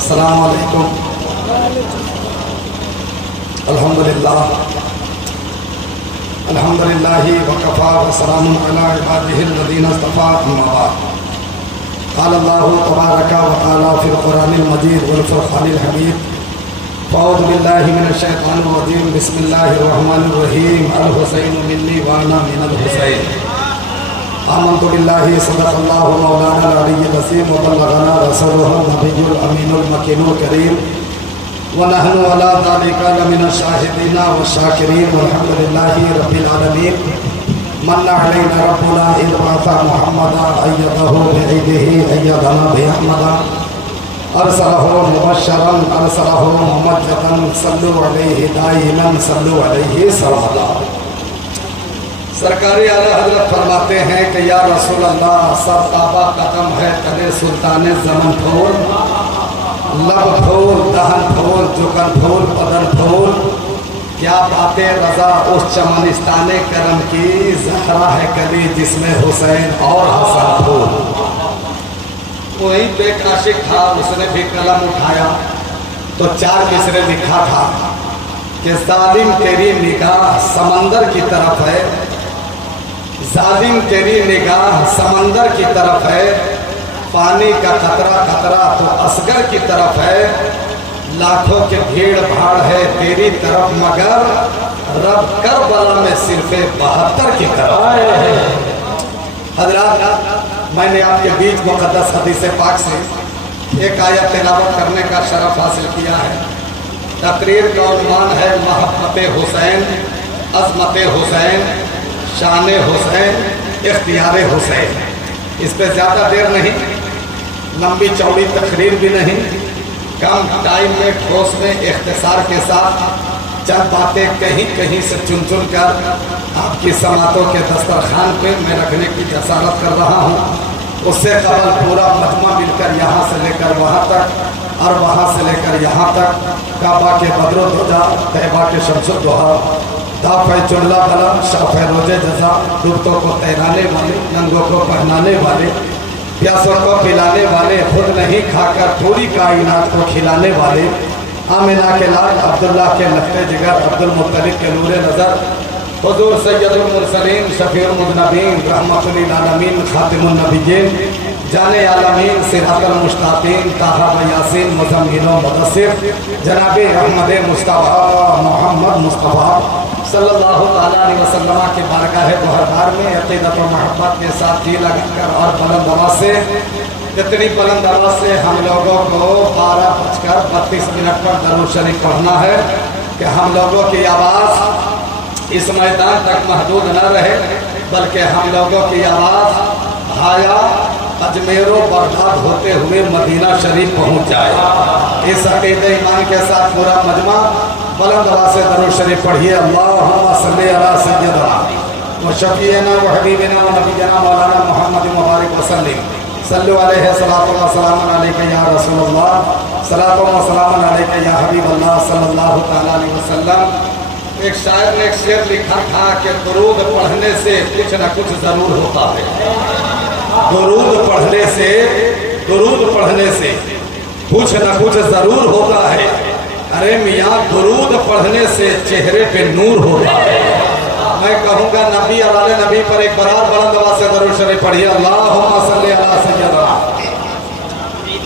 अस्सलामु अलैकुम। अल्हम्दुलिल्लाह अल्हम्दुलिल्लाहि वकफ़ा व सलामुन अला इबादिहिल लज़ीना इस्तफ़ा अम्मा बाद। क़ाल अल्लाहु तबारक व तआला फ़िल क़ुरानिल मजीद वल फ़ुरक़ानिल हमीद। अऊज़ु बिल्लाहि मिनश शैतानिर रजीम। बिस्मिल्लाहिर रहमानिर रहीम। अल हुसैनु मिन्नी व अना मिनल हुसैन। आमन्तु बिल्लाहि सदक़ल्लाहु मौलाना अल-अलिय्युल अज़ीम व बल्लगना रसूलुहुन नबियुल अमीनुल मकीनुल करीम व नहनु अला ज़ालिका लमिनश शाहिदीना व शाकिरीन वल्हम्दुलिल्लाहि रब्बिल आलमीन। मन्ना अलैना रब्बुना इज़ बअसा मुहम्मदा अय्यदहु बिईदिही अय्यदना बिअहमदा अरसलहु मुबश्शरन अरसलहु मुमज्जदन सल्लु अलैहि दाइमन सल्लु अलैहि सर्वदा। सरकारी आला हजरत फरमाते हैं कि या रसूल अल्लाह सब ताबा कदम है तले सुल्तान ज़मन फूल, लब फूल, दहन फूल, जुगन फूल, बदन फूल। क्या बातें रजा उस चमनिस्तान करम की, ज़हरा है कली जिसमें हुसैन और हसन फूल। वही एक आशिक था, उसने भी कलम उठाया तो 4 मिसरे लिखा था कि जालिम तेरी निगाह समंदर की तरफ है, जालिम तेरी निगाह समंदर की तरफ है, पानी का खतरा खतरा तो असगर की तरफ है, लाखों के भीड़ भाड़ है तेरी तरफ मगर रब करबला में सिर्फ 72 की तरफ है। हजरात, मैंने आपके बीच मुक़द्दस हदीस पाक से एक आयत तिलावत करने का शरफ हासिल किया है। तकरीर का उन्वान है मोहब्बत हुसैन, अज़मत हुसैन, शान हुसैन, इख्तियार हुसैन। इस पर ज़्यादा देर नहीं, लंबी चौड़ी तकरीर भी नहीं, कम टाइम में ठोस में इख्तिसार के साथ चंद बातें कहीं कहीं से चुन चुन कर आपकी समातों के दस्तरखान पे मैं रखने की जसारत कर रहा हूँ। उससे कबल पूरा मजमा मिलकर यहाँ से लेकर वहाँ तक और वहाँ से लेकर यहाँ तक काबा के बदरुद्दोजा, तैबा के शम्सुद्दोहा, दाफ़े चुल्ला बलम, शाफ़े रोज़े जज़ा, डूबतों को तैराने वाले, नंगों को पहनाने वाले, प्यासों को पिलाने वाले, खुद नहीं खाकर पूरी कायनात को खिलाने वाले, आमिना के लाल, अब्दुल्ला के लफ्ते जिगर, अब्दुल मुत्तलिब के नूरे नज़र, हुज़ूर सैयदुल मुरसलीन, शफ़ीउल मुज़नबीन, रहमतुल लिल आलमीन, खातिमुन नबिय्यीन, जाने आलमीन, सिरातुल मुश्ताक़ीन, ताहा व यासीन, मुज़म्मिल व मुदस्सिर, जनाबे अहमद मुस्तफ़ा मोहम्मद मुस्तफ़ा सल्लल्लाहु अलैहि वसल्लम के बारगाह बहरदार में अक़ीदत व मोहब्बत के साथ जी लगाकर और बुलंद आवाज़ से, जितनी बुलंद आवाज़ से हम लोगों को 12:32 पर दरूद शरीफ पढ़ना है कि हम लोगों की आवाज़ इस मैदान तक महदूद न रहे, बल्कि हम लोगों की आवाज़ हाया अजमेरो बगदाद होते हुए मदीना शरीफ पहुँच जाए। इस अक़ीदे ईमान के साथ पूरा मजमा बुलंद आवाज़ से दरूद शरीफ पढ़िए। अल्लाहुम्मा सल्ली अला सय्यदना व शफ़ीअना व हबीबना व नबियना मौलाना मुहम्मद मुबारक वसल्लिम सल्लु अलैहि सलातो व सलामुन अलैका या रसूलल्लाह सलातो व सलामुन अलैका या हबीबल्लाह सल्लल्लाहु तआला अलैहि वसल्लम। एक शायर ने एक शेर लिखा था कि दुरूद पढ़ने से कुछ न कुछ ज़रूर होता है। दुरूद पढ़ने से कुछ न कुछ ज़रूर होता है। अरे मियाँ, दुरूद पढ़ने से चेहरे पे नूर होता है। मैं कहूँगा नबी वाले नबी पर एक बरात बुलंद आवाज़ से दरूद शरीफ पढ़िए। अल्लाहुम्मा सल्ली अला सय्यदना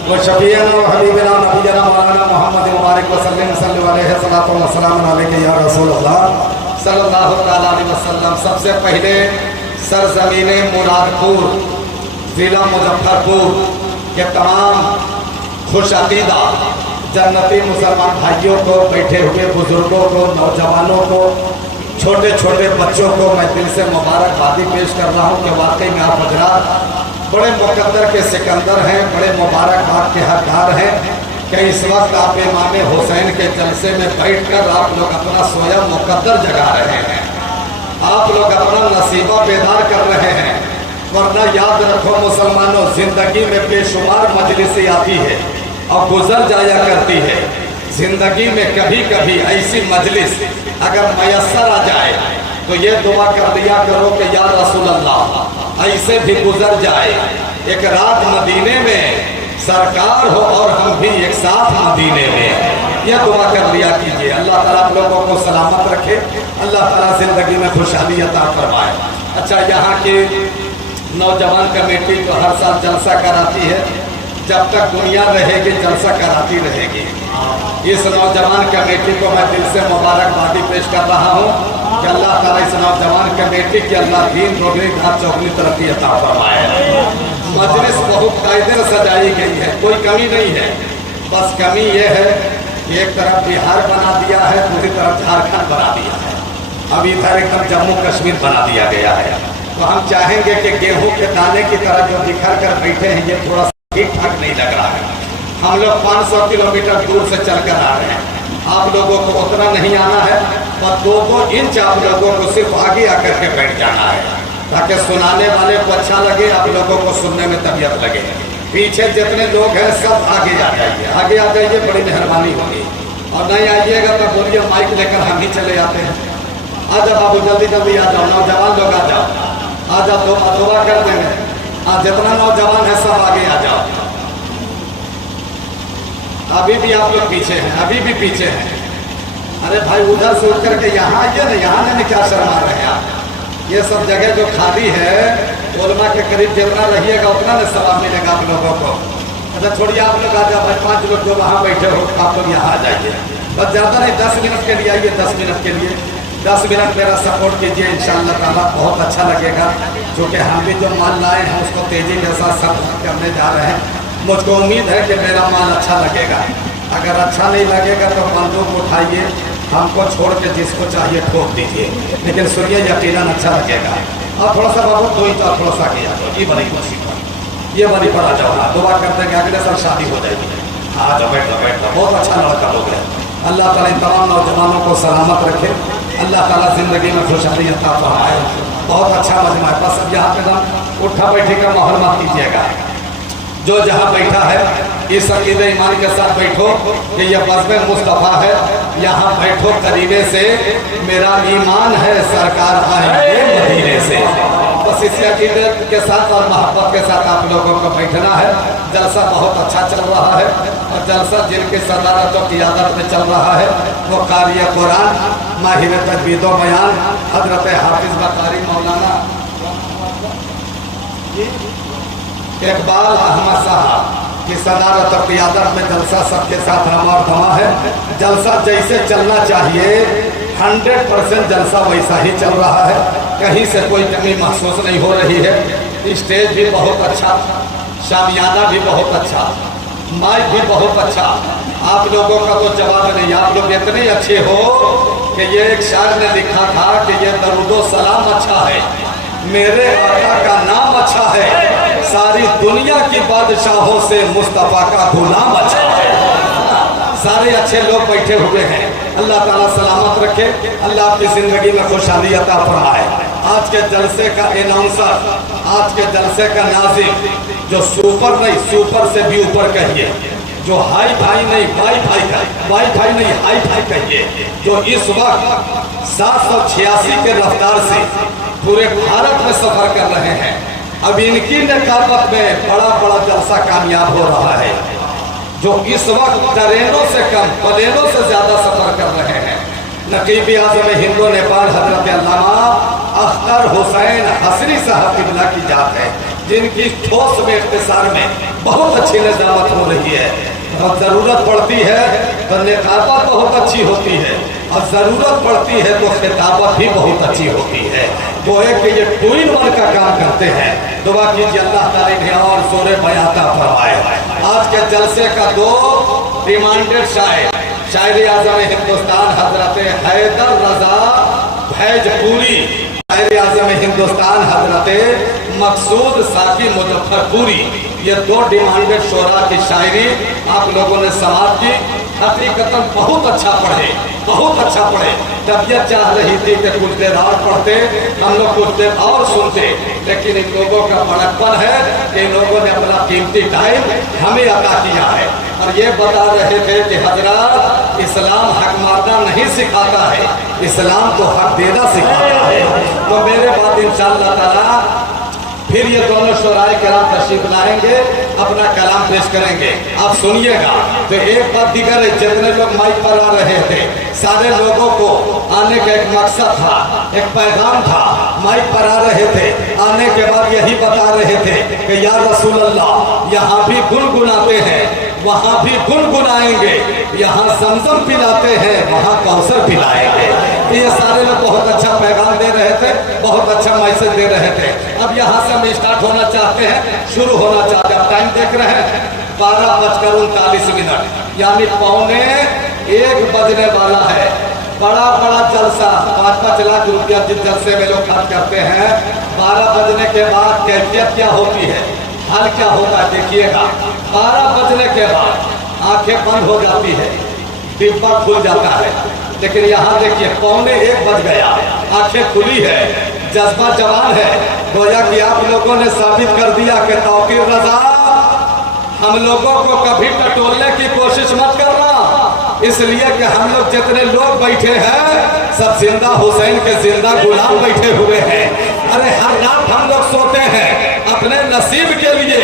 व शफ़ीअना व हबीबना नबियना मौलाना मुहम्मद मुबारक वसल्लम सल्लु अलैहि सलातो व सलामुन अलैका या रसूलल्लाह सल्लल्लाहु अलैहि वसल्लम। सबसे पहले सरज़मीने मुरादपुर, ज़िला मुजफ्फरपुर के तमाम खुश अक़ीदा जन्नती मुसलमान भाइयों को, बैठे हुए बुजुर्गों को, नौजवानों को, छोटे छोटे बच्चों को मैं दिल से मुबारकबादी पेश कर रहा हूँ कि वाकई में आप हज़रात बड़े मुक़द्दर के सिकंदर हैं, बड़े मुबारकबाद के हकदार हैं कि इस वक्त आप इमाम हुसैन के जलसे में बैठकर आप लोग अपना सोया मुक़द्दर जगा रहे हैं, आप लोग अपना नसीबा बेदार कर रहे हैं। वरना याद रखो मुसलमानों, ज़िंदगी में बेशुमार मजलिसें आती है और गुजर जाया करती है। ज़िंदगी में कभी कभी ऐसी मजलिस अगर मैसर आ जाए तो ये दुआ कर दिया करो कि या रसूल अल्लाह ऐसे भी गुजर जाए। एक रात मदीने में सरकार हो और हम भी एक साथ मदीने में। यह दुआ कर लिया कीजिए। अल्लाह ताला आप लोगों को सलामत रखे, अल्लाह ताला जिंदगी में खुशहाली अता फरमाए। अच्छा, यहाँ की नौजवान कमेटी तो हर साल जलसा कराती है, जब तक दुनिया रहेगी जलसा कराती रहेगी। इस नौजवान कमेटी को मैं दिल से मुबारकबादी पेश कर रहा हूँ कि अल्लाह ताला इस नौजवान कमेटी की अल्लाह दीन रोगनी घाट चौगनी तरक्की अता फरमाए। मजलिस बहुत कायदे से सजाई गई है, कोई कमी नहीं है। बस कमी ये है कि एक तरफ बिहार बना दिया है, दूसरी तरफ झारखंड बना दिया है, अब इधर एकदम जम्मू कश्मीर बना दिया गया है। तो हम चाहेंगे कि गेहूं के दाने की तरह जो बिखर कर बैठे हैं, ये थोड़ा ठीक ठाक नहीं लग रहा है। हम लोग 500 किलोमीटर दूर से चलकर आ रहे हैं, आप लोगों को उतना नहीं आना है और 2-2 इंच आप लोगों को सिर्फ आगे आकर के बैठ जाना है, ताकि सुनाने वाले को अच्छा लगे, आप लोगों को सुनने में तबीयत लगे। पीछे जितने लोग हैं सब आगे आ जाइए, आगे आ जाइए, बड़ी मेहरबानी होगी। और नहीं आइएगा तो बोलिए माइक लेकर हम ही चले आते हैं। आ जाओ बाबू, जल्दी जल्दी आ जाओ, नौजवान लोग आ जाओ, आ जाओ, दुआ कर देंगे। हाँ, जितना नौजवान है सब आगे आ जाओ। अभी भी आप लोग पीछे हैं, अभी भी पीछे हैं। अरे भाई, उधर से उठ करके यहाँ आइए ना, यहाँ नहीं क्या शर्मा रहे हैं आप? ये सब जगह जो खाली है, उलमा के करीब जितना रहिएगा उतना न सवाब मिलेगा आप लोगों को। अच्छा छोड़िए, आप लोग आ जाओ भाई, 5 लोग जो वहाँ बैठे हो आप लोग यहाँ आ जाइए। बस ज़्यादा नहीं, 10 मिनट के लिए आइए, 10 मिनट के लिए, 10 मिनट मेरा सपोर्ट कीजिए, इंशाअल्लाह ताला बहुत अच्छा लगेगा। क्योंकि हम भी जो माल लाए हैं उसको तेज़ी के साथ सब करने जा रहे हैं। मुझको उम्मीद है कि मेरा माल अच्छा लगेगा। अगर अच्छा नहीं लगेगा तो बंदूक उठाइए, हमको छोड़ के जिसको चाहिए ठोक दीजिए, लेकिन सुनिए यकीनन अच्छा लगेगा। और थोड़ा सा बाबू 2 इंच और थोड़ा सा किया तो ये बड़ी खुशी पर, ये बड़ी पर आ जाओ। दुआ करते हैं कि अगले साल शादी हो जाएगी। हाँ जाओ, बैठ जाओ, बहुत अच्छा लड़का लोग है। अल्लाह ताला इन तमाम नौजवानों को सलामत रखे, अल्लाह ताला ज़िंदगी में खुशहाली अता फरमाए। बहुत अच्छा मजमा है। बस यहाँ पे ना उठा बैठी का माहौल मत कीजिएगा। जो जहाँ बैठा है इस अकीदे ईमान के साथ बैठो कि यह बज़्म मुस्तफ़ा है, यहाँ बैठो करीबे से, मेरा ईमान है सरकार आएंगे मदीने से। बस इसी अकीदे के साथ और मोहब्बत के साथ आप लोगों को बैठना है। जलसा बहुत अच्छा चल रहा है और जलसा जिनकी सदारत और क़ियादत में चल रहा है वो कारी कुरान, माहिर तजवीद व बयान हज़रत हाफिज़ बकारी मौलाना इकबाल अहमद साहब की सदारत और क़ियादत में जलसा सबके साथ हमार धमा है। जलसा जैसे चलना चाहिए 100% जलसा वैसा ही चल रहा है, कहीं से कोई कमी महसूस नहीं हो रही है। स्टेज भी बहुत अच्छा, शामियाना भी बहुत अच्छा, माइक भी बहुत अच्छा। आप लोगों का तो जवाब नहीं, आप लोग इतने अच्छे हो कि ये एक शायर ने लिखा था कि ये दरूदो सलाम अच्छा है, मेरे आका का नाम अच्छा है, सारी दुनिया की बादशाहों से मुस्तफ़ा का गुलाम अच्छा है। सारे अच्छे लोग बैठे हुए हैं, अल्लाह ताला सलामत रखे, अल्लाह आपकी ज़िंदगी में खुशहाली अता फरमाए। आज के जलसे का एनाउंसर, आज के जलसे का नाज़िम, जो सुपर नहीं सुपर से भी ऊपर कहिए, जो हाई फाई नहीं वाई फाई नहीं हाई फाई कहिए, जो इस वक्त 786 के रफ्तार से पूरे भारत में सफर कर रहे हैं। अब इनकी नकाबत में बड़ा बड़ा जलसा कामयाब हो रहा है, जो इस वक्त ट्रेनों से कम प्लेनों से ज्यादा सफर कर रहे हैं। नकीब आज़म हिंदो नेपाल हजरत अल्लामा अख्तर हुसैन हसरी साहब किबला की जात है, जिनकी ठोस में इख्तिसार में बहुत अच्छी निजामत हो रही है। और ज़रूरत पड़ती है तो निकाबत बहुत अच्छी होती है, और ज़रूरत पड़ती है तो खिताबत भी बहुत अच्छी होती है। वो है कि ये 2 in 1 का काम करते हैं। दुआ कीजिए अल्लाह ताला इन्हें और जोरे बयाता फरमाए। आज के जलसे का 2 डिमांडेड शायर आज़म हिंदुस्तान हजरत हैदर रजा भैजपुरी, शायर आज़म हिंदुस्तान हजरत मकसूद साकी मुजफ्फरपुरी, ये 2 डिमांडेड शोरा की शायरी आप लोगों ने समाप्त की। हकीकतन बहुत अच्छा पढ़े, बहुत अच्छा पढ़े। तबीयत चाह रही थी कि कुछ देर और पढ़ते, हम लोग कुछ देर और सुनते, लेकिन इन लोगों का बड़कपन है कि इन लोगों ने अपना कीमती टाइम हमें अता किया है। और ये बता रहे थे कि हजरत इस्लाम हक मारना नहीं सिखाता है, इस्लाम तो हक देना सिखाता है। तो मेरे बाद इंशाअल्लाह ताला फिर ये दोनों शोराए किराम तशरीफ लाएंगे, अपना कलाम पेश करेंगे। आप सुनिएगा। तो एक बात दिगर है, जितने लोग माइक पर आ रहे थे सारे लोगों को आने का एक मकसद था, एक पैगाम था। माइक पर आ रहे थे, आने के बाद यही बता रहे थे कि या रसूल अल्लाह, यहाँ भी गुनगुनाते हैं, वहाँ भी गुनगुनाएंगे, यहाँ समसम पिलाते हैं, वहाँ कौसर पिलाएंगे। तो ये सारे लोग बहुत अच्छा पैगाम दे रहे थे, बहुत अच्छा मैसेज दे रहे थे। अब यहाँ से हम स्टार्ट होना चाहते हैं, शुरू होना चाहते हैं। टाइम देख रहे हैं 12:39, यानी 12:45 बजने वाला है। बड़ा बड़ा जलसा, 5-5 लाख रुपया जिस जलसे में लोग खर्च करते हैं, 12 बजने के बाद कैफियत क्या होती है, हाल क्या होता है देखिएगा। 12 बजने के बाद आंखें बंद हो जाती है, डिब्बा खुल जाता है। लेकिन यहाँ देखिए 12:45 बज गया, आंखें खुली है, जज्बा जवान है। गोया कि आप लोगों ने साबित कर दिया कि तौकीर रजा, हम लोगों को कभी टटोलने की कोशिश मत करना, इसलिए कि हम लोग जितने लोग बैठे हैं सब जिंदा हुसैन के जिंदा गुलाम बैठे हुए हैं। अरे हर रात हम लोग सोते हैं अपने नसीब के लिए,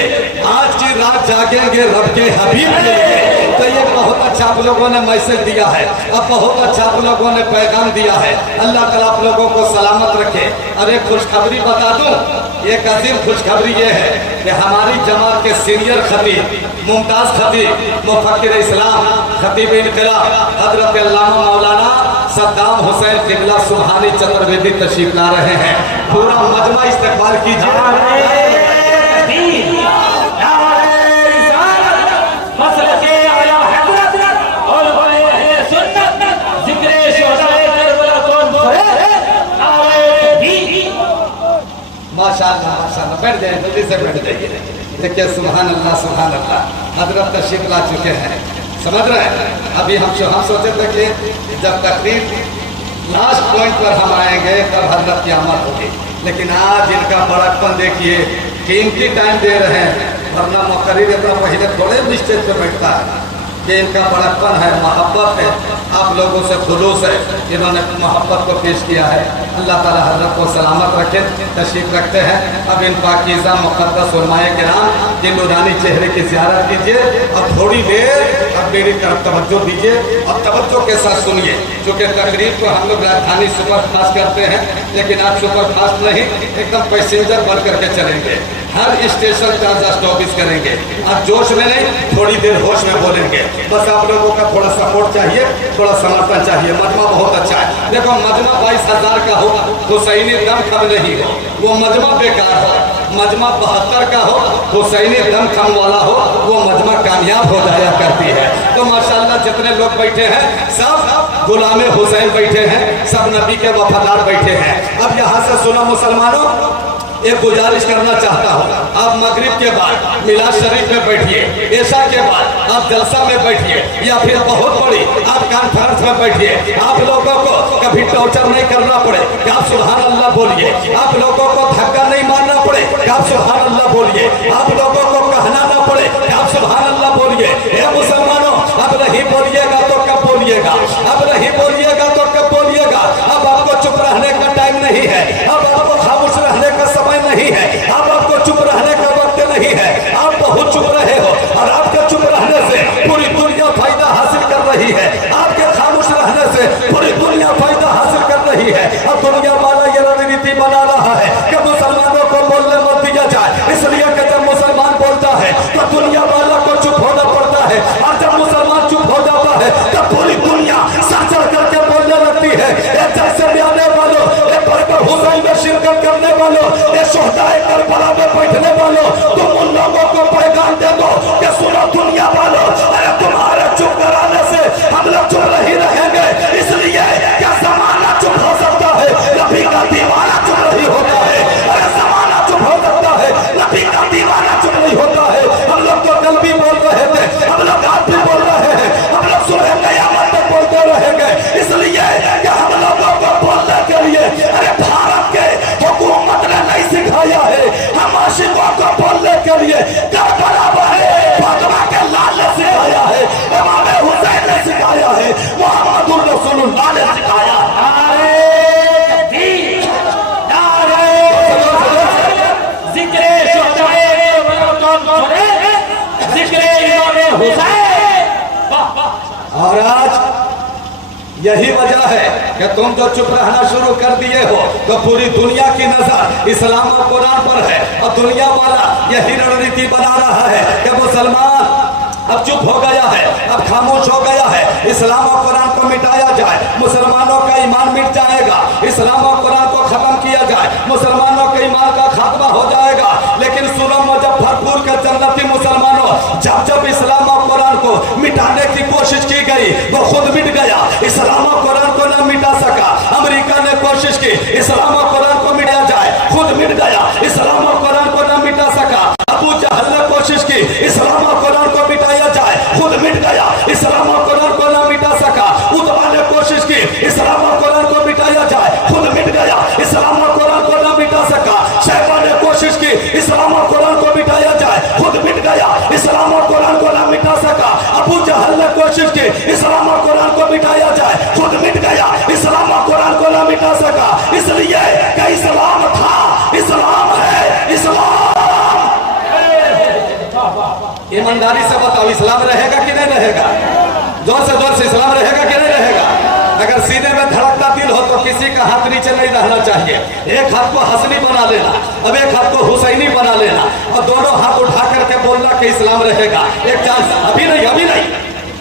आज की रात जागेंगे रब के हबीब के लिए। तो ये बहुत अच्छा आप लोगों ने मैसेज दिया है, अब बहुत अच्छा आप लोगों ने पैगाम दिया है। अल्लाह ताला आप लोगों को सलामत रखे। अरे खुशखबरी बता दूं, एक अजीम खुशखबरी ये है कि हमारी जमात के सीनियर खतीब, मुमताज खतीब, मुफक्किर इस्लाम, खतीब इनकलाब हजरत अल्लामा मौलाना सद्दाम हुसैन किबला सुभानी चतुर्वेदी तशरीफ ला रहे हैं। पूरा मजमा इस्तकबाल कीजिए। माशाअल्लाह माशाअल्लाह, बैठ जाइए, जल्दी से बैठ जाइए। देखिए सुभान अल्लाह सुभान अल्लाह, हजरत तशरीफ ला चुके हैं, समझ रहे हैं। अभी हम सोचे थे कि जब तकरीब लास्ट पॉइंट पर हम आएंगे तब हजरत की आमद होगी, लेकिन आज इनका बड़कपन देखिए, कीमती टाइम दे रहे हैं, वरना मुकर्रिर इतना पहले थोड़े भी स्टेज पर बैठता है। ये इनका बड़कपन है, मोहब्बत है, आप लोगों से खुलूस है, इन्होंने मोहब्बत को पेश किया है। अल्लाह ताला हजरत को सलामत रखे। तशरीफ रखते हैं। अब इन पाकीज़ा मुक़द्दस उलमाए किराम के नूरानी चेहरे की ज़ियारत कीजिए और थोड़ी देर अब मेरी तरफ तवज्जो दीजिए और तवज्जो के साथ सुनिए, क्योंकि तकरीब को हम लोग राजधानी सुपर फास्ट करते हैं, लेकिन आज सुपर फास्ट नहीं, एकदम पैसेंजर बन करके चलेंगे। हर स्टेशन पर स्टॉपिस करेंगे। आज जोश में नहीं, थोड़ी देर होश में बोलेंगे। बस आप लोगों का थोड़ा सपोर्ट चाहिए, थोड़ा समर्थन चाहिए। मजमा बहुत अच्छा है। देखो मजमा 22,000 का हो, हुसैनी दम कम नहीं हो, वो मजमा बेकार हो। मजमा 72 का हो, हुसैनी दम कम वाला हो, वो मजमा कामयाब हो जाया करती है। तो माशाअल्लाह जितने लोग बैठे हैं सब गुलामे हुसैन बैठे हैं, सब नबी के वफादार बैठे हैं। अब यहाँ से सुनो मुसलमानों, एक गुजारिश करना चाहता हूँ, आप मगरिब के बाद मिलाद शरीफ में बैठिए, ऐशा के बाद आप जलसा में बैठिए, या फिर बहुत बड़ी आप कॉन्फ्रेंस में बैठिए। आप लोगों को कभी टॉर्चर नहीं करना पड़े कि आप सुभान अल्लाह बोलिए, आप लोगों को धक्का नहीं मारना पड़े कि आप सुभान अल्लाह बोलिए, आप लोगों को कहना ना पड़े कि आप सुभान अल्लाह बोलिए। हे मुसलमानों, अब नहीं बोलिएगा तो कब बोलिएगा, अब नहीं बोलिएगा तो कब बोलिएगा। अब आपको चुप रहने का टाइम नहीं है, अब आपको खामोश रहने का समय नहीं है, अब आपको चुप रहने का वक्त नहीं है। आप बहुत चुप रहे हो और आपके चुप रहने से पूरी दुनिया फायदा हासिल कर रही है, आपके खामोश रहने से पूरी दुनिया फायदा हासिल कर रही है। और दुनिया वाला ये रणनीति बना रहा है कि मुसलमानों को बोलने मत दिया जाए, इसलिए कि जब मुसलमान बोलता है तो दुनिया वाला को चुप होना पड़ता है, और जब मुसलमान चुप हो जाता है तब पूरी दुनिया सर चढ़ करके बोलने लगती है। जैसे भी आने वालों, हुसैन में शिरकत करने वालों, ये शोहदाए करबला में बैठने वालों, तुम उन लोगों को पैगाम दे दो कि सुनो दुनिया वालों, अरे तुम्हारे चुप कराने से हम लोग चुप नहीं रहेंगे, इसलिए क्या जमाना चुप हो सकता है, नबी का दीवाना चुप नहीं होता है। अरे जमाना चुप हो सकता है, नबी का दीवाना चुप नहीं होता है। हम लोग तो कल भी बोल रहे थे, हम लोग आज भी बोल रहे हैं, हम लोग सुबह कयामत तक बोलते रहेंगे, इसलिए कि हम लोगों को बोलने के लिए अरे भारत के हुकूमत ने नहीं सिखाया है, हम आशिकों को बोलने के लिए करबला में फातिमा के लाल ने सिखाया है, इमाम हुसैन ने सिखाया है, मुहम्मदुर रसूलुल्लाह ने सिखाया है। जिक्र हुसैन। और आज यही वजह है कि तुम जो चुप रहना शुरू कर दिए हो तो पूरी दुनिया की नजर इस्लाम और कुरान पर है, और दुनिया वाला यही रणनीति बना रहा है कि मुसलमान अब चुप हो गया है, अब खामोश हो गया है, इस्लाम और कुरान को मिटाया जाए, मुसलमानों का ईमान मिट जाएगा, इस्लाम और कुरान को खत्म किया जाए, मुसलमानों के ईमान का खात्मा हो जाएगा। लेकिन सुनो मुजफ्फरपुर के जन्नती मुसलमानों, जब जब इस्लाम और कुरान को मिटाने की कोशिश की गई तो खुद मिट गया, इस्लाम और कुरान को न मिटा सका। अमेरिका ने कोशिश की इस्लाम और कुरान को मिटाया जाए, खुद मिट गया, इस्लाम और कुरान को न मिटा सका। अबू जहल ने कोशिश की इस्लाम और कुरान को मिटाया जाए, खुद मिट गया, इस्लाम और कुरान को न मिटा सका। उतबा ने कोशिश की इस्लाम और कुरान को मिटाया जाए, खुद मिट गया, इस्लाम और कुरान को न मिटा सका। शैबा ने कोशिश की इस्लाम और कुरान को मिटाया जाए, खुद मिट गया, इस्लाम और कुरान को न मिटा सका। अबू जहल ने कोशिश की इस्लाम और कुरान को मिटाया जाए, खुद मिट गया, इस्लाम और कुरान को न मिटा सका। इसलिए कि इस्लाम था, इस्लाम है, इस्लाम। ईमानदारी से बताओ, इस्लाम रहेगा कि नहीं रहेगा? जोर से इस्लाम रहेगा कि नहीं रहेगा? अगर सीने में धड़कता दिल हो तो किसी का हाथ नीचे नहीं रहना चाहिए। एक हाथ को हसनी बना लेना, अब एक हाथ को हुसैनी बना लेना, और दोनों हाथ उठा करके बोलना कि इस्लाम रहेगा। एक चांस, अभी नहीं,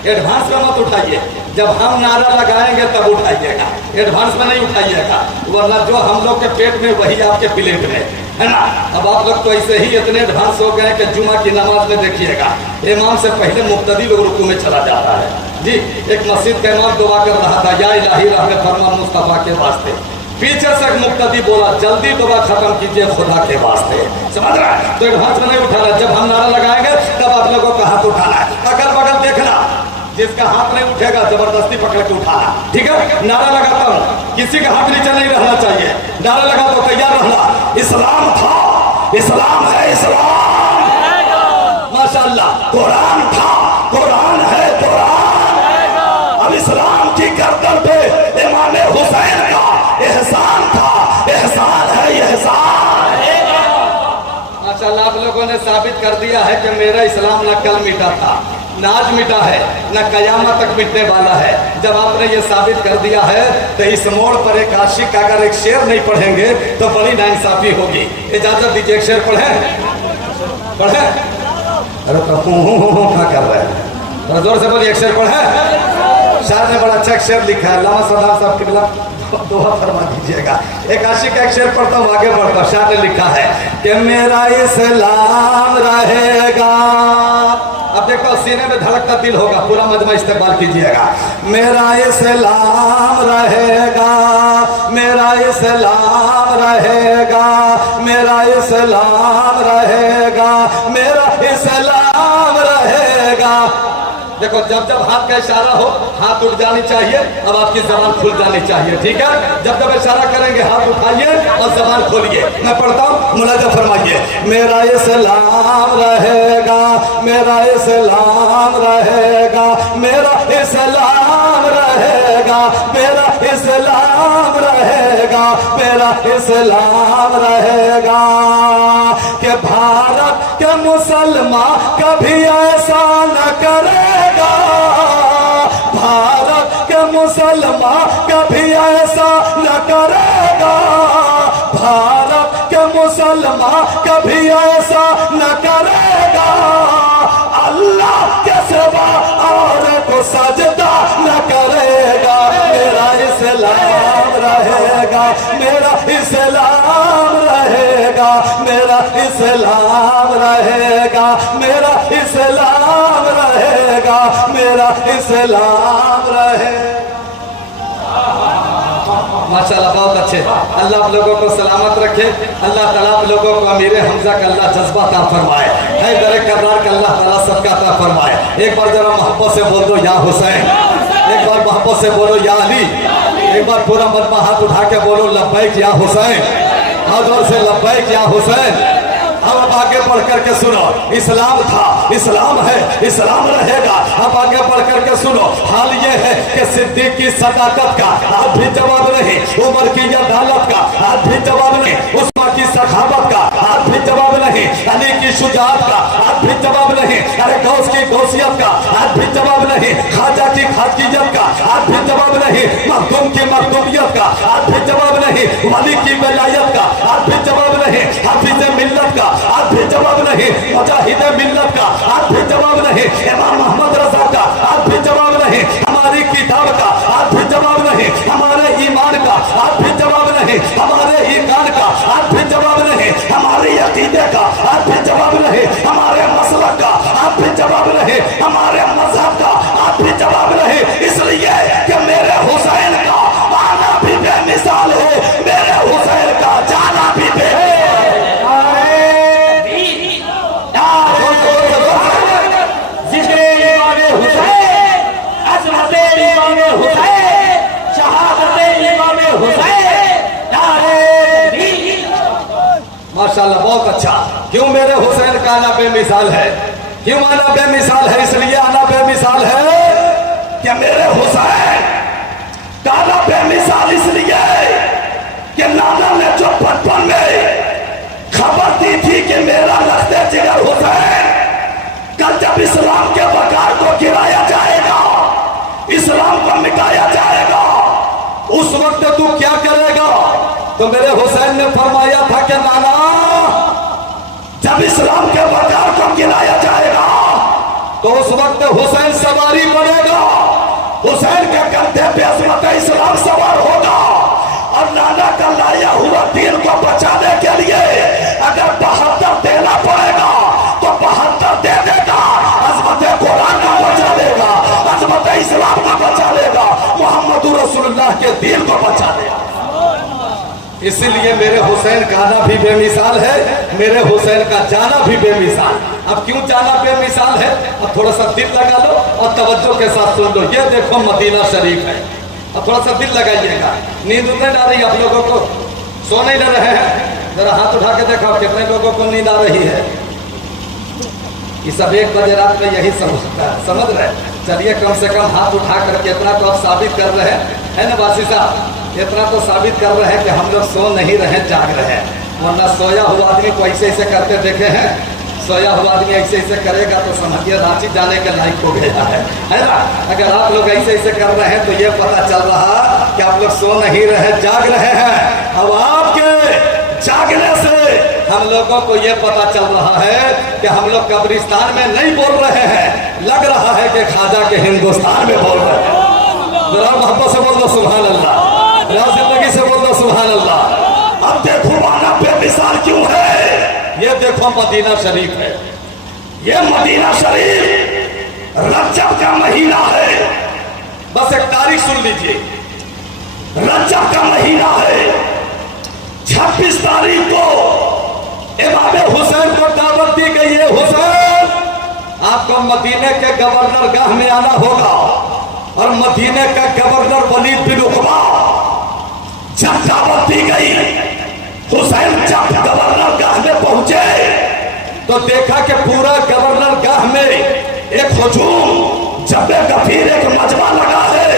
एडवांस में मत उठाइए, जब हम नारा लगाएंगे तब उठाइएगा, एडवांस में नहीं उठाइएगा, वरना जो हम लोग के पेट में वही आपके प्लेट में है ना। अब आप लोग तो ऐसे ही इतने एडवांस हो गए कि जुमा की नमाज में देखिएगा, इमाम से पहले मुक्तदी लोग रुकू में चला जाता है जी। एक मस्जिद का इमाम दुआ कर रहा था, या इलाही रहमत फरमा मुस्तफा के वास्ते, पीछे से मुक्तदी बोला जल्दी दुआ खत्म कीजिए खुदा के वास्ते, समझ रहा है? तो एडवांस में नहीं उठाना, जब हम नारा लगाएंगे तब आप लोगों का हाथ उठाना है, अगल बगल देखना, जिसका हाथ नहीं उठेगा जबरदस्ती पकड़ के उठाना, ठीक है? नारा लगाता हूँ, किसी का हाथ नीचे नहीं रहना चाहिए, नारा लगा तो तैयार रहना। इस्लाम था, इस्लाम है, इस्लाम माशाअल्लाह। कुरान था, कुरान है, कुरान। अब इस्लाम की गर्दन पे इमाम हुसैन का एहसान था, एहसान है, एहसान। माशाअल्लाह आप लोगों ने साबित कर दिया है कि मेरा इस्लाम न कल मिटा था, न आज मिटा है, न कयामत तक मिटने वाला है। जब आपने ये साबित कर दिया है तो इस मोड़ पर एक आशिक अगर एक शेर नहीं पढ़ेंगे तो बड़ी नाइंसाफी होगी। इजाजत दीजिए, एक शेर पढ़े। अरे तो क्या कर रहे हैं, जोर से बोलिए, एक शेर पढ़े। शायर ने बड़ा अच्छा शेर लिखा है, अल्लामा सदाम साहब किबला दुआ फरमा दीजिएगा। एक आशिक का एक शेर पढ़ता हूँ, आगे बढ़ता। शायर ने लिखा है कि मेरा इस्लाम रहेगा। अब देखो सीने में धड़कता दिल होगा, पूरा मजमा इस्तेमाल कीजिएगा। मेरा इस्लाम रहेगा, मेरा इस्लाम रहेगा, मेरा इस्लाम रहेगा, मेरा इस्लाम रहेगा। देखो जब जब हाथ का इशारा हो हाथ उठ जानी चाहिए, अब आपकी जबान खुल जानी चाहिए, ठीक है? जब जब इशारा करेंगे हाथ उठाइए और जबान खोलिए। मैं पढ़ता हूँ, मुलाजा फरमाइए। मेरा इस्लाम रहेगा, मेरा इस्लाम रहेगा, मेरा इस्लाम रहेगा, मेरा इस्लाम रहेगा, मेरा इस्लाम रहेगा। कि भारत के मुसलमान कभी ऐसा न करेगा, भारत के मुसलमान कभी ऐसा न करेगा, भारत के मुसलमान कभी ऐसा न करेगा। अल्लाह के सिवा और को सजदा न करेगा। मेरा इस्लाम रहेगा, मेरा इस्लाम रहेगा, मेरा इस्लाम रहेगा, मेरा इस्लाम रहेगा, मेरा इस्लाम रहेगा। माशाअल्लाह बहुत अच्छे। अल्लाह आप लोगों को सलामत रखे, अल्लाह ताला आप लोगों को अमीर हमजा का अल्लाह जज्बा अता फरमाए, है दर करदार का अल्लाह ताला सबका अता फरमाए। एक बार जरा मोहब्बत से बोल दो या हुसैन, एक बार मोहब्बत से बोलो या अली, एक बार पूरा मजमा हाथ उठा के बोलो लब्बैक या हुसैन, जोर से लब्बैक या हुसैन। अब आगे बढ़ करके सुनो, इस्लाम था, इस्लाम है, इस्लाम रहेगा। अब आगे बढ़ करके सुनो, हाल ये है कि सिद्दीक की सदाकत का आज भी जवाब नहीं, उमर की अदालत का आज भी जवाब नहीं, उस्मान की सखावत का आज भी जवाब नहीं, अली की शुजाअत का आज भी जवाब नहीं, अरे गौस की की गौसियत का आज भी जवाब नहीं, खाजा की खाकियत का आज भी जवाब नहीं, मखदूम की मखदूमियत का आज भी जवाब नहीं, वली की विलायत का आज भी जवाब नहीं, हाफिज मिल्लत का आज भी जवाब नहीं, मुजाहिद मिल्लत का आज भी जवाब नहीं, इमाम मोहम्मद रजा का आज भी जवाब नहीं, हमारी किताब का आज भी जवाब नहीं, हमारे ईमान का आज भी जवाब नहीं, हमारे ईकान का आज भी जवाब नहीं, हमारे अकीदे का आज भी जवाब नहीं, हमारे मसलक का आज भी जवाब नहीं, हमारे मजहब का आज भी जवाब नहीं। इसलिए कि मेरे हुसैन का आना भी बेमिसाल है, मेरे हुसैन का जाना भी माशाल्लाह बहुत अच्छा। क्यों मेरे हुसैन का आना बेमिसाल है? क्यों आना बेमिसाल है? इसलिए आना बेमिसाल है कि मेरे हुसैन का आना बेमिसाल इसलिए कि नाना ने जो बचपन में खबर दी थी कि मेरा रखते जिगर हुसैन कल जब इस्लाम के बकार को गिराया जाएगा, इस्लाम को मिटाया जाएगा, उस वक्त तू क्या करेगा? तो मेरे हुसैन ने फरमाया था कि नाना जब इस्लाम के बकार को गिराया जाएगा तो उस वक्त हुसैन सवारी बनेगा, हुसैन के कंधे पे अजमत इस्लाम सवार होगा और नाना का लाया हुआ दीन को बचाने के लिए अगर 72 देना पड़ेगा तो 72 दे देगा, अजमत कुरान को बचा लेगा, अजमत इस्लाम को बचा लेगा, मोहम्मद रसूलुल्लाह के दीन को बचा लेगा। इसीलिए मेरे हुसैन का आना भी बेमिसाल है, मेरे हुसैन का जाना भी बेमिसाल। अब क्यों जाना बेमिसाल है? अब थोड़ा सा दिल लगा लो और तवज्जो के साथ सुन लो। ये देखो मदीना शरीफ है, अब थोड़ा सा दिल लगाइएगा। नींद नहीं आ रही आप लोगों को? सो नहीं ले रहे हैं? जरा हाथ उठा के देखो कितने लोगों को नींद आ रही है। ये सब 1 बजे रात में यही समझ रहे। चलिए कम से कम हाथ उठा करके इतना तो आप साबित कर रहे हैं ना वासी साहब, इतना तो साबित कर रहे हैं कि हम लोग सो नहीं रहे, जाग रहे हैं। वरना सोया हुआ आदमी को ऐसे ऐसे करते देखे हैं? सोया हुआ आदमी ऐसे ऐसे करेगा तो समझिए रांची जाने के लायक हो गया है ना? अगर आप लोग ऐसे ऐसे कर रहे हैं तो ये पता चल रहा कि आप लोग सो नहीं रहे, जाग रहे हैं। अब आपके जागने से हम लोगों को ये पता चल रहा है कि हम लोग कब्रिस्तान में नहीं बोल रहे हैं, लग रहा है कि खाजा के हिंदुस्तान में बोल रहे हैं। जरा मोहब्बत से बोल दो सुभान अल्लाह, जिंदगी से बोल दो सुभान अल्लाह। अब देखो आना बेमिसाल क्यों है? ये देखो मदीना शरीफ है, ये मदीना शरीफ रजब का महीना है। बस एक तारीख सुन लीजिए, रजब का महीना है। 26 तारीख को इमाम हुसैन को दावत दी गई है, हुसैन आपको मदीने के गवर्नर गाह में आना होगा। और मदीने का गवर्नर वलीद बिन उकबा जब दावत दी गई, हुसैन जब गवर्नर गाह में पहुंचे तो देखा कि पूरा गवर्नर गाह में एक हुजूम जब्बे गफीर एक मजमा लगा है।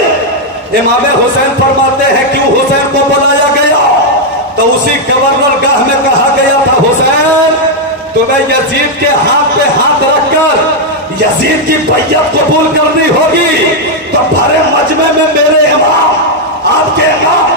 इमाम हुसैन फरमाते हैं क्यों हुसैन को बुलाया गया? तो उसी गवर्नर गाह में कहा गया था हुसैन तुम्हें यजीद के हाथ पे हाथ रखकर यजीद की बैयत कबूल करनी होगी। तो भरे मजमे में मेरे इमाम, आपके इमाम,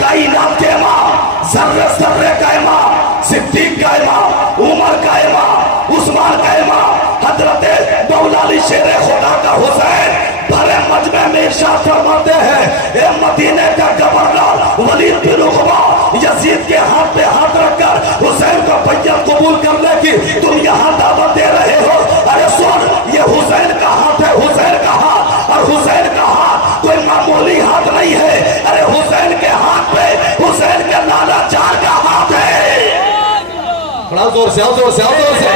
कायनात के इमाम, जर्रे जर्रे का इमाम, सिद्दीक का इमाम, उमर का इमाम, उस्मान का इमाम, हजरत मौलाली शेर खुदा का हुसैन भरे मजमे में इरशाद फरमाते हैं ए मदीने का गवर्नर वलीद बिन उकबा यजीद के हाथ पे हाथ रखकर हुसैन को बैयत कबूल करने की तुम यहाँ दावत दे रहे हो। अरे सुन, ये हुसैन का हाथ है, हुसैन का हाथ, और हुसैन का हाथ कोई मामूली हाथ नहीं है। अरे हुसैन के हाथ पे हुसैन के नाना जान का हाथ है। बड़ा जोर से, जोर से, जोर से,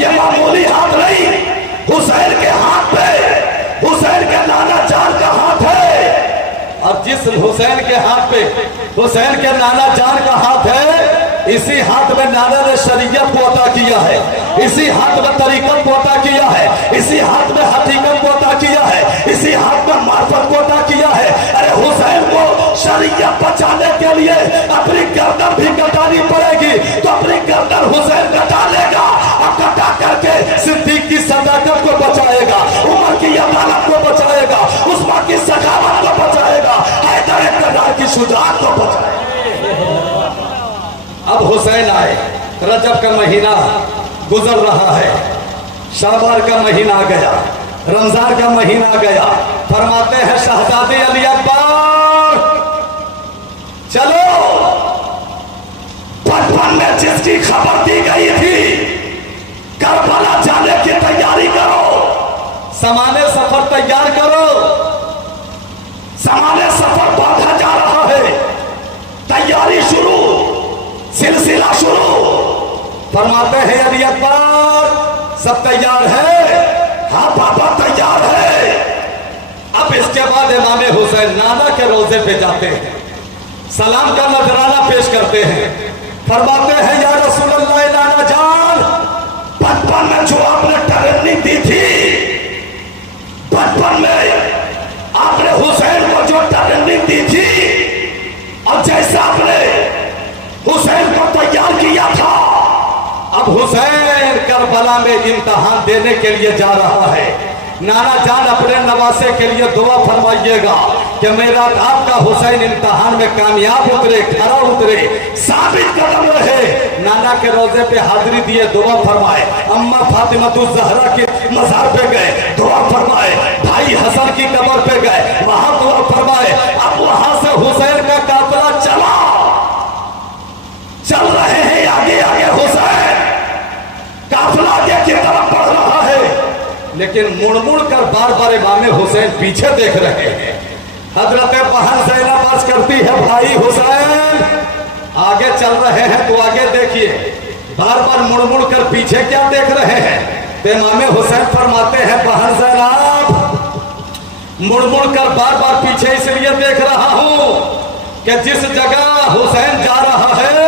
ये मामूली हाथ नहीं, हुसैन के हाथ पे हुसैन के नाना जान का हाथ है। और जिस हुसैन के हाथ पे हुसैन के नाना जान का हाथ है, इसी हाथ में नाना ने शरीयत को अता किया है, इसी हाथ में तरीकत को अता किया है, इसी हाथ में हकीकत को अता किया है, इसी हाथ में मार्फत को अता किया है। अरे हुसैन को शरीयत बचाने के लिए अपनी गर्दन भी कटानी पड़ेगी तो अपनी गर्दन हुसैन कटा लेगा और कटा करके सिद्दीक की सदाकत को बचा अब हुसैन आए, रजब का महीना गुजर रहा है, शाबान का महीना गया, रमजान का महीना गया। फरमाते हैं शहजादे अली अकबर चलो, बचपन में जिसकी खबर दी गई थी करबला जाने की तैयारी करो, सामान्य सफर तैयार करो, सामान्य सफर बांधा जा रहा है, तैयारी शुरू, सिलसिला शुरू। फरमाते हैं अली अकबर सब तैयार है? हाँ पापा तैयार है। अब इसके बाद इमाम हुसैन नाना के रोजे पे जाते हैं, सलाम का नजराना पेश करते हैं। फरमाते हैं या रसूल अल्लाह नाना जान, बचपन में जो आपने ट्रेनिंग दी थी, बचपन में आपने हुसैन को जो ट्रेनिंग दी थी और जैसा आपने हुसैन को तैयार किया था, अब हुसैन करबला में इम्तिहान देने के लिए जा रहा है। नाना जान अपने नवासे के लिए दुआ फरमाइएगा कि मेरा आपका हुसैन इम्तिहान में कामयाब उतरे, खरा उतरे, साबित कदम रहे। नाना के रोजे पे हाजिरी दिए, दुआ फरमाए। अम्मा फातिमातुज ज़हरा के मज़ार पे गए, दुआ फरमाए। भाई हसन की कब्र पे गए, वहां दुआ फरमाए। अब वहां से हुसैन का काफिला चल रहे हैं, आगे आगे हुसैन काफिला आगे की तरफ बढ़ रहा है, लेकिन मुड़ मुड़ कर बार बार इमाम हुसैन पीछे देख रहे हैं। हजरत बहन ज़ैनब अर्ज़ करती है भाई हुसैन आगे चल रहे हैं तो आगे देखिए, बार बार मुड़ मुड़ कर पीछे क्या देख रहे हैं? तो इमाम हुसैन फरमाते हैं बहन ज़ैनब मुड़ मुड़ कर बार बार पीछे इसलिए देख रहा हूं कि जिस जगह हुसैन जा रहा है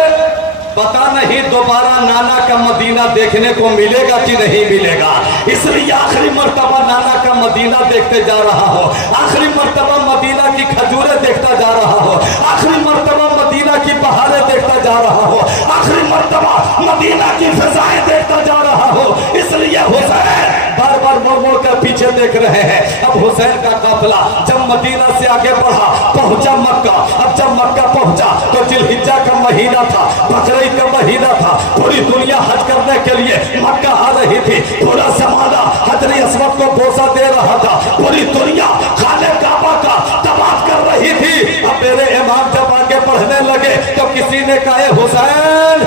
पता नहीं दोबारा नाना का मदीना देखने को मिलेगा कि नहीं मिलेगा, इसलिए आखिरी मर्तबा नाना का मदीना देखते जा रहा हो, आखिरी मर्तबा मदीना की खजूरें देखता जा रहा हो, आखिरी मर्तबा मदीना की बहारें देखता जा रहा हो, आखिरी मर्तबा मदीना की फिजाएं देखता जा रहा हो। इसलिए हुसैन बार बार मुड़ मुड़ कर पीछे देख रहे हैं। अब हुसैन का काफिला जब मदीना से आगे बढ़ा, पहुंचा मक्का। अब जब मक्का पहुंचा तो जिलहिज्जा का महीना था, बकरीद का महीना था, पूरी दुनिया हज करने के लिए मक्का आ रही थी, पूरा जमाना हजर अस्वद को बोसा दे रहा था, पूरी दुनिया खाने काबा का तवाफ कर रही थी। अब मेरे इमाम जब आगे बढ़ने लगे तो किसी ने कहा हुसैन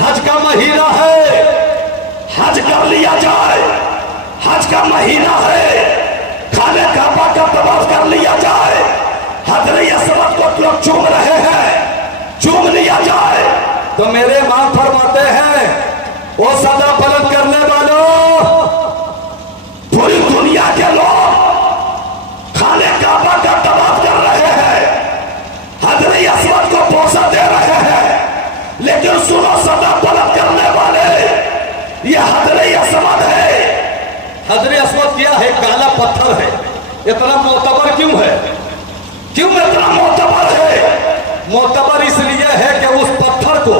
हज का महीना है, हज कर लिया जाए, हज का महीना है, खाने काबा का तवाफ कर लिया जाए, हजर अस्वद को लोग चूम रहे हैं, चूम लिया जाए। तो मेरे इमाम फरमाते हैं वो सदा बुलंद करने वालों, पूरी दुनिया के लोग खाने काबा का तवाफ कर रहे हैं, हजर अस्वद को बोसा दे रहे हैं, लेकिन सुनो सदा बुलंद करने वाले, ये हजर अस्वद है। हजर अस्वद क्या है? काला पत्थर है। इतना मोतबर क्यों है? क्यों इतना मोतबर है? मोतबर इसलिए है कि उस पत्थर को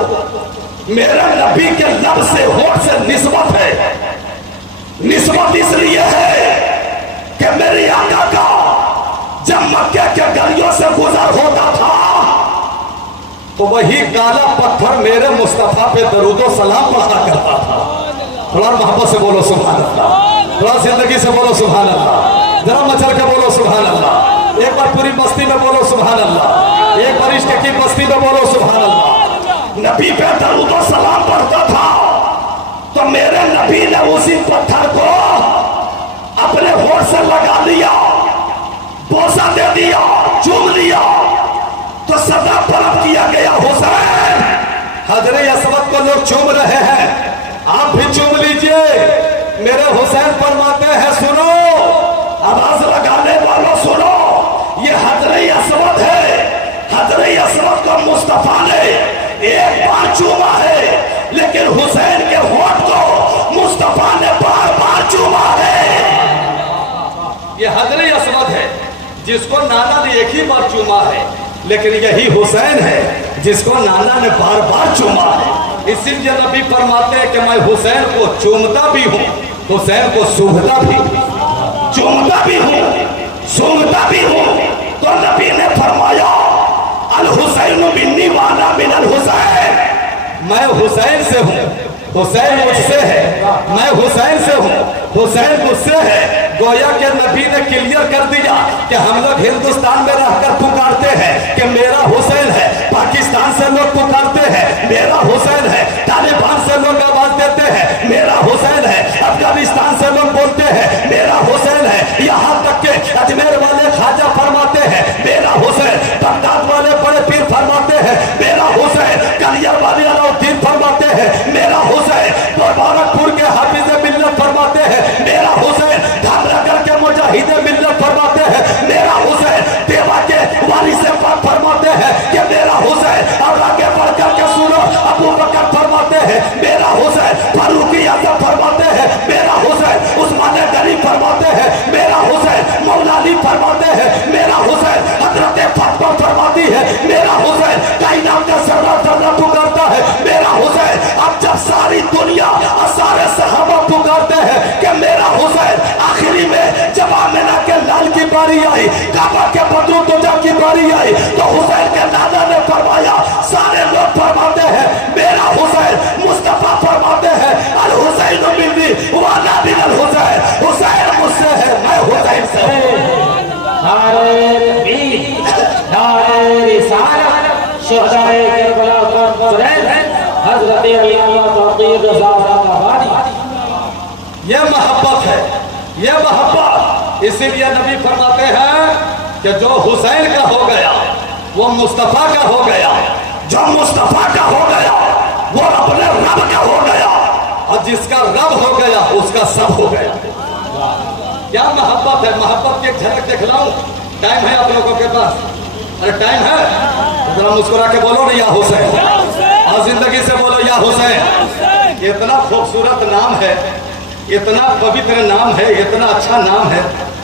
मेरे नबी के लब से, होठ से निस्बत है। निस्बत इसलिए है कि मेरे आका का जब मक्के के गलियों से गुजर होता था तो वही काला पत्थर मेरे मुस्तफा पे दरूदो सलाम पढ़ा करता था। थोड़ा मोहब्बत से बोलो सुभान अल्लाह, थोड़ा जिंदगी से बोलो सुभान अल्लाह, जरा मचल के बोलो सुभान अल्लाह। एक बार पूरी बस्ती में बोलो सुभान अल्लाह, एक बार इश्क की बस्ती में बोलो सुभान अल्लाह। नबी पे दरूद और सलाम पढ़ता था तो मेरे नबी ने उसी पत्थर को अपने होठ से लगा लिया, बोसा दे दिया, चूम लिया, तो सदा पलट किया गया हुसैन। हजरे अस्वद को लोग चूम रहे हैं, आप भी चूम लीजिए। मेरे हुसैन फरमाते हैं सुनो, आवाज लगाने वालों सुनो, ये हजरे अस्वद है। हजरे अस्वद को मुस्तफा ने एक बार चूमा है, लेकिन हुसैन के होठ को मुस्तफा ने बार बार चूमा है। ये हजरे अस्वद है जिसको नाना ने एक ही बार चूमा है, लेकिन यही हुसैन है जिसको नाना ने बार बार चूमा है। इसीलिए नबी फरमाते हैं कि मैं हुसैन को चूमता भी हूँ, हुसैन को सूंघता भी, चूमता भी हूँ, सूंघता भी हूँ। तो नबी ने फरमाया अल हुसैन मिन्नी वाना मिनल हुसैन, हुसैन से हूँ, हुसैन मुझसे है, मैं हुसैन से हूँ, हुसैन मुझसे है। गोया के नबी ने क्लियर कर दिया कि हम लोग हिंदुस्तान में रहकर पुकारते हैं कि मेरा हुसैन है, पाकिस्तान से लोग पुकारते हैं मेरा हुसैन है, तालिबान से लोग आवाज देते हैं मेरा हुसैन है, अफगानिस्तान से लोग बोलते हैं मेरा हुसैन है, यहाँ तक के अजमेर वाले ख्वाजा फरमाते हैं मेरा हुसैन, बगदाद वाले बड़े पीर फरमाते हैं मेरा हुसैन, कलिया वाले अलाउद्दीन फरमाते हैं मेरा हुसैन, मुबारकपुर के हाफिज मिल्लत फरमाते हैं मेरा हुसैन, धामनगर के मुजाहिद मिल्लत फरमाते हैं मेरा हुसैन, देवा के वाली से फरमाते हैं कि मेरा हुसैन, और आगे बढ़कर के सुनो अबू बकर फरमाते हैं मेरा हुसैन, फारूकी आजम फरमाते हैं मेरा हुसैन, उस्मान गनी फरमाते हैं मेरा हुसैन, मौला अली फरमाते हैं मेरा हुसैन, हजरत फातिमा फरमाती है मेरा हुसैन, कायनात का सर्रा पुकारता है मेरा हुसैन। अब जब सारी दुनिया और सारे सहाबा पुकारते हैं कि मेरा हुसैन, आखिरी में जब आमिना के लाल की बारी आई, काबा के बदरू तुजा की बारी आई, तो हुसैन के नाना ने फरमाया, सारे लोग फरमाते हैं मेरा हुसैन, मुस्तफा फरमाते हैं अल हुसैन मिन्नी व अना मिनल हुसैन, हुसैन मुझसे है, मैं हुसैन से हूं। नारे तकबीर, नारे रिसालत, शहदाए करबला का हुसैन, हजरत अली तौकीर रज़ा आबादी। ये मोहब्बत है, ये मोहब्बत, इसीलिए नबी फरमाते हैं कि जो हुसैन का हो गया वो मुस्तफा का हो गया, जो मुस्तफा का हो गया वो अपने रब का हो गया, और जिसका रब हो गया उसका सब हो गया। क्या मोहब्बत है, मोहब्बत की एक झलक दिखलाऊं? टाइम है आप लोगों के पास? अरे टाइम है, जरा मुस्कुरा के बोलो ना या हुसैन, और जिंदगी से बोलो या हुसैन। इतना खूबसूरत नाम है, इतना पवित्र नाम है, इतना अच्छा नाम है,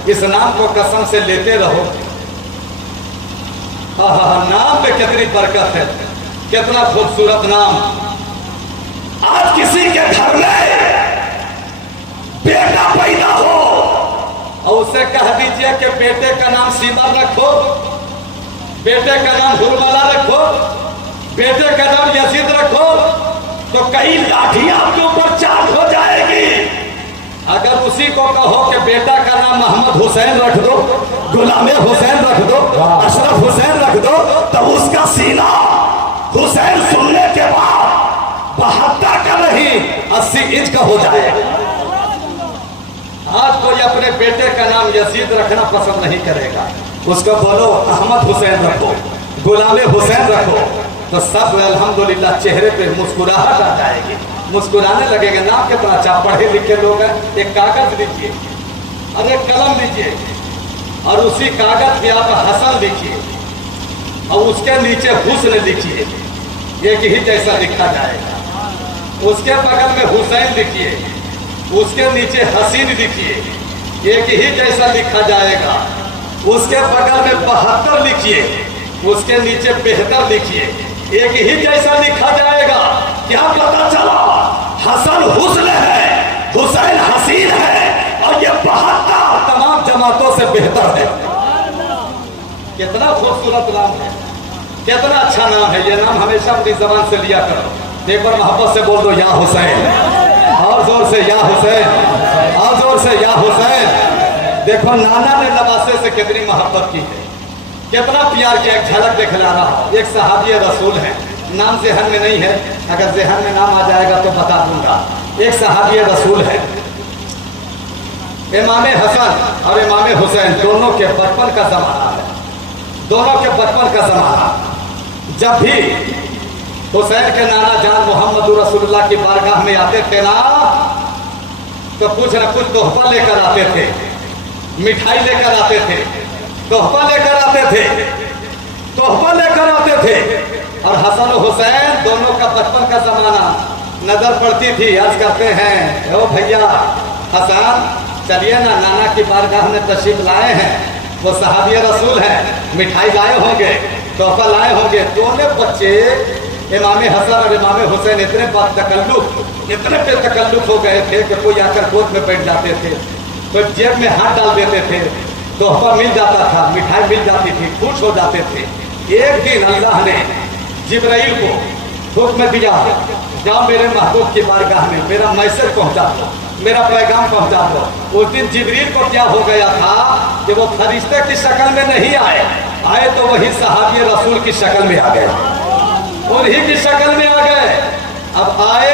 इस नाम को कसम से लेते रहो। नाम पे कितनी बरकत है, कितना खूबसूरत नाम। आज किसी के घर में बेटा पैदा हो और उसे कह दीजिए कि बेटे का नाम सीमर रखो, बेटे का नाम हुरमला रखो, बेटे का नाम यजीद रखो, तो कई लाठियां आपके ऊपर चार्ज हो जाएगी। अगर उसी को कहो कि बेटा का नाम मोहम्मद हुसैन रख दो, गुलाम हुसैन रख दो, अशरफ हुसैन रख दो, तो उसका सीना हुसैन सुनने के बाद 72 का नहीं 80 इंच का हो जाएगा। आज कोई अपने बेटे का नाम यजीद रखना पसंद नहीं करेगा, उसको बोलो अहमद हुसैन रखो, गुलाम हुसैन रखो, तो सब अल्हम्दुलिल्लाह चेहरे पे मुस्कुराहट आ जाएगी, मुस्कुराने लगेंगे। नाम कितना अच्छा, पढ़े लिखे लोग हैं। एक कागज लीजिए और एक कलम लीजिए और उसी कागज पे आप हसन लिखिए और उसके नीचे हुस्न लिखिए, एक ही जैसा लिखा जाएगा। उसके बगल में हुसैन लिखिए, उसके नीचे हसीन लिखिए, एक ही जैसा लिखा जाएगा। उसके बगल में 72 लिखिए, उसके नीचे बेहतर लिखिए, एक ही जैसा लिखा जाएगा। क्या पता चला? हसन हुस्न है, हुसैन हसीन है, और ये 72 तमाम जमातों से बेहतर है। कितना खूबसूरत नाम है, कितना अच्छा नाम है। ये नाम हमेशा अपनी जबान से लिया करो। एक बार मोहब्बत से बोल दो या हुसैन, और जोर से या हुसैन, और जोर से या हुसैन। देखो नाना ने नवासे से कितनी मोहब्बत की है, कितना प्यार किया। एक झलक दिखला रहा, एक सहाबी रसूल है, नाम ज़हन में नहीं है, अगर ज़हन में नाम आ जाएगा तो बता दूंगा। एक सहाबी रसूल है, इमाम हसन और इमाम हुसैन दोनों के बचपन का ज़माना है, दोनों के बचपन का ज़माना। जब भी हुसैन के नाना जान मोहम्मद रसूलुल्लाह की बारगाह में आते थे ना, तो कुछ न कुछ तोहफा लेकर आते थे, मिठाई लेकर आते थे, तोहफा लेकर आते थे, तोहफा लेकर आते थे। और हसन और हुसैन दोनों का बचपन का जमाना नजर पड़ती थी। अर्ज करते हैं, ओ भैया हसन चलिए ना, नाना की बारगाह में तशरीफ लाए हैं, वो सहाबी रसूल हैं, मिठाई लाए होंगे, तोहफा लाए होंगे। दोनों बच्चे इमाम हसन और इमाम हुसैन इतने तकल्लुफ हो गए थे कि कोई आकर गोद में बैठ जाते थे, तो जेब में हाथ डाल देते थे, तोहफा मिल जाता था, मिठाई मिल जाती थी, खुश हो जाते थे। एक दिन अल्लाह ने जिब्राइल को हुक्म दिया, जाओ मेरे महबूब की बारगाह में मेरा मैसेज पहुंचा दो, मेरा पैगाम पहुंचा दो। उस दिन जिब्रील को क्या हो गया था कि वो फरिश्ते की शक्ल में नहीं आए तो वही सहाबी रसूल की शक्ल में आ गए, उन्हीं की शक्ल में आ गए। अब आए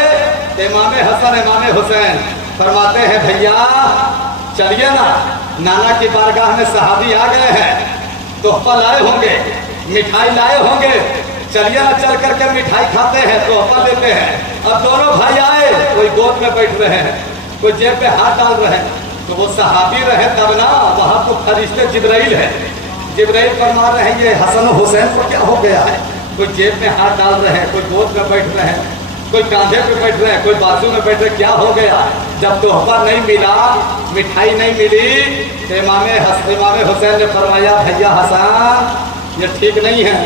इमाम हसन इमाम हुसैन, फरमाते हैं भैया चलिए ना, नाना की बारगाह में सहाबी आ गए हैं, तोहफा लाए होंगे, मिठाई लाए होंगे, चलिए ना चल करके मिठाई खाते हैं, तोहफा लेते हैं। अब दोनों भाई आए, कोई गोद में बैठ रहे हैं, कोई जेब में हाथ डाल रहे हैं, तो वो सहाबी रहे तब ना, वहां तो फरिश्ते जिब्राइल है, जिब्राइल फरमा रहे हैं ये हसन हुसैन को क्या हो गया है, कोई जेब में हाथ डाल रहे हैं, कोई गोद में बैठ रहे हैं, कोई कांधे पे बैठ रहे हैं, कोई बाजू में बैठ रहे, क्या हो गया। जब तोहफा नहीं मिला, मिठाई नहीं मिली, तो इमाम हुसैन ने फरमाया भैया हसन ये ठीक नहीं है,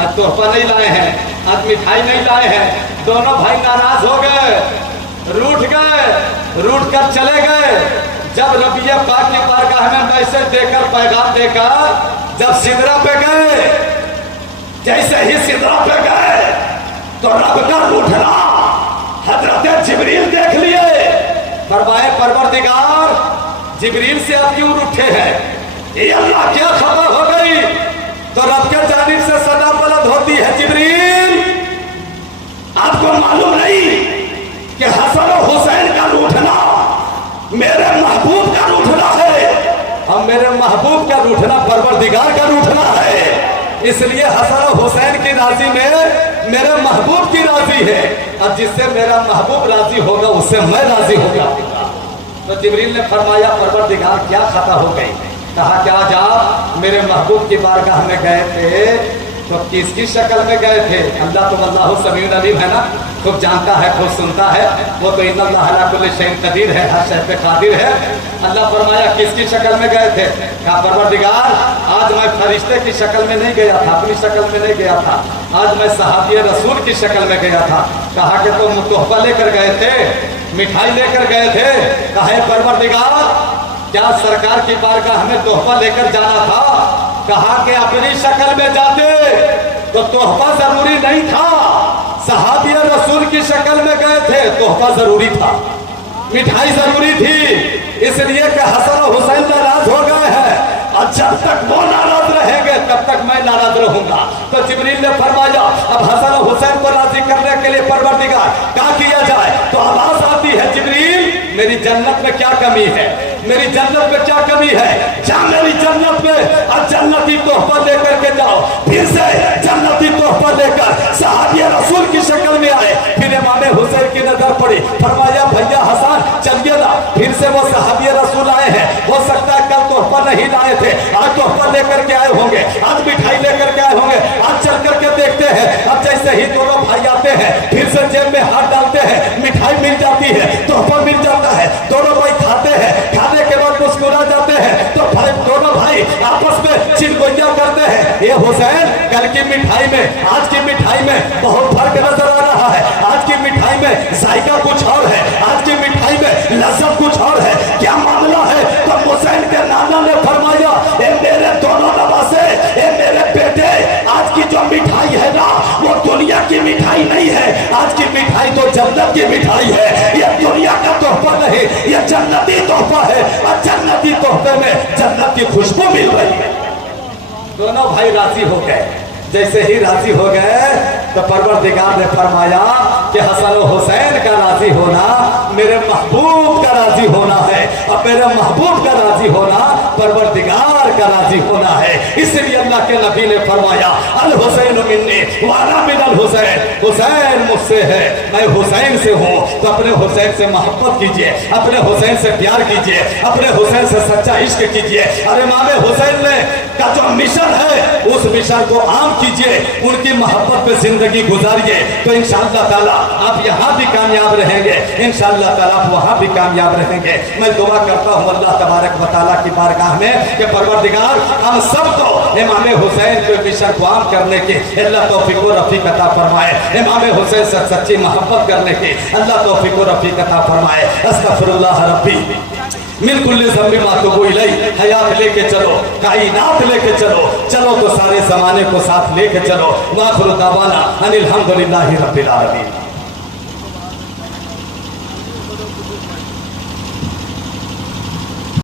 आज तोहफा नहीं लाए हैं, आज मिठाई नहीं लाए हैं। दोनों भाई नाराज हो गए, रूठ कर चले गए। जब नबी पाक की बारगाह में मैसेज देकर पैगाम देकर जब सिदरा पे गए, जैसे ही सिदरा पे गए तो रब का रूठना हजरत जिब्रील देख लिए, फरमाए परवरदिगार जिब्रील से आप क्यों रूठे हैं, ये अल्लाह क्या खबर हो गई। तो रब के जानिब से सदा बुलंद होती है जिब्रील, आपको मालूम नहीं कि हसन और हुसैन का रूठना मेरे महबूब का रूठना है, अब मेरे महबूब का रूठना परवरदिगार का रूठना है, इसलिए हसन और हुसैन की राजी में मेरे महबूब की राजी है, और जिससे मेरा महबूब राजी होगा उससे मैं राजी होगा। तो जिब्रील ने फरमाया परवरदिगार क्या खता हो गई। कहा क्या आप मेरे महबूब की बारगाह में गए थे तो किसकी शक्ल में गए थे। अल्लाह तो अल्लाह समीउन अलीम है ना, खूब जानता है, खूब सुनता है, वो तो इन्नल्लाह अला कुल्ली शैइन कदीर है, हर शै पे कादिर है। अल्लाह फरमाया किसकी शक्ल में गए थे। कहा परवरदिगार आज मैं फरिश्ते की शक्ल में नहीं गया था, अपनी शक्ल में नहीं गया था, आज मैं सहाबी रसूल की शक्ल में गया था। कहा कि तुम तोहफा लेकर गए थे, मिठाई लेकर गए थे। कहा परवरदिगार क्या सरकार की बारगाह में तोहफा लेकर जाना था। कहा कि अपनी शक्ल में जाते तो तोहफा जरूरी नहीं था, सहाबी रसूल की शक्ल में गए थे, तोहफा जरूरी था, मिठाई जरूरी थी, इसलिए कि हसन और हुसैन नाराज हो गए हैं, और जब तक वो नाराज रहेंगे तब तक मैं नाराज रहूंगा। तो जिब्रील ने फरमाया अब हसन और हुसैन को राजी करने के लिए परवरदिगार क्या किया जाए। तो आवाज आती है जिब्रील मेरी जन्नत में क्या कमी है, मेरी जन्नत में क्या कमी है, जा मेरी जन्नत में और जन्नती तोहफा लेकर के जाओ। फिर से जन्नती तोहफा लेकर सहाबी रसूल की शक्ल में आए। फिर इमाम हुसैन की नजर पड़ी, फरमाया भैया हसन चलिए ना। फिर से वो सहाबी रसूल आए हैं, हो सकता है कल तोहफा नहीं लाए थे, आज तोहफा लेकर के आए होंगे, आज मिठाई लेकर के आए होंगे, आज चल करके देखते हैं। अब जैसे ही दोनों भाई आते हैं, फिर से जेब में हाथ डालते हैं, मिठाई मिल जाती है, तोहफा मिल जाता है, दोनों भाई खाते हैं, खाने के बाद मुस्कुरा जाते हैं। तो भाई दोनों भाई आपस में चिलगोइया करते हैं, ये हुसैन कल की मिठाई में आज की मिठाई में बहुत फर्क नजर आ रहा है, आज की मिठाई में जायका कुछ और है, आज की मिठाई में लज्जत कुछ और है, क्या मामला है। तो हुसैन के नाना ने फरमाया ए मेरे दोनों नवासे, ए मेरे बेटे, आज की जो मिठाई है ना वो दुनिया की मिठाई नहीं है, आज की मिठाई तो जन्नत की मिठाई है, ये दुनिया का तोहफा नहीं, ये जन्नती तोहफा है, और जन्नती तोहफे में जन्नत की खुशबू मिल रही है। दोनों भाई राजी हो गए। जैसे ही राजी हो गए तो परवरदिगार ने फरमाया कि हसन और हुसैन का राजी होना मेरे महबूब का राजी होना है, और मेरे महबूब का राजी होना परवरदिगार का राजी होना है। इसलिए अल्लाह के नबी ने फरमाया अल हुसैन मिन्नी व अना मिनल हुसैन, हुसैन मुझसे है, मैं हुसैन से हूँ। तो अपने हुसैन से मोहब्बत कीजिए, अपने हुसैन से प्यार कीजिए, अपने हुसैन से सच्चा इश्क कीजिए। अरे इमाम हुसैन ने का जो मिशन है उस मिशन को आम कीजिए, उनकी मोहब्बत पे जिंदगी गुजारिए, तो इंशाअल्लाह ताला आप यहाँ भी कामयाब रहेंगे, इंशाअल्लाह ताला आप वहाँ भी कामयाब रहेंगे। मैं दुआ करता हूँ अल्लाह तबारक व तआला की बारगाह में कि परवरदिगार हम सबको इमाम हुसैन के मिशन को आम करने की अल्लाह तौफीक व रफीक अता फरमाए, इमाम हुसैन से सच्ची मोहब्बत करने की अल्लाह तौफीक व रफीक अता फरमाए। अस्तगफिरुल्लाह रब्बी मिलकुल जम्बिमा तो कोई लई हयात लेके चलो, कायनात लेके चलो, चलो तो सारे जमाने को साथ लेके चलो। वाखिर दावाना अनिल हम्दुलिल्लाहि रब्बिल आलमीन।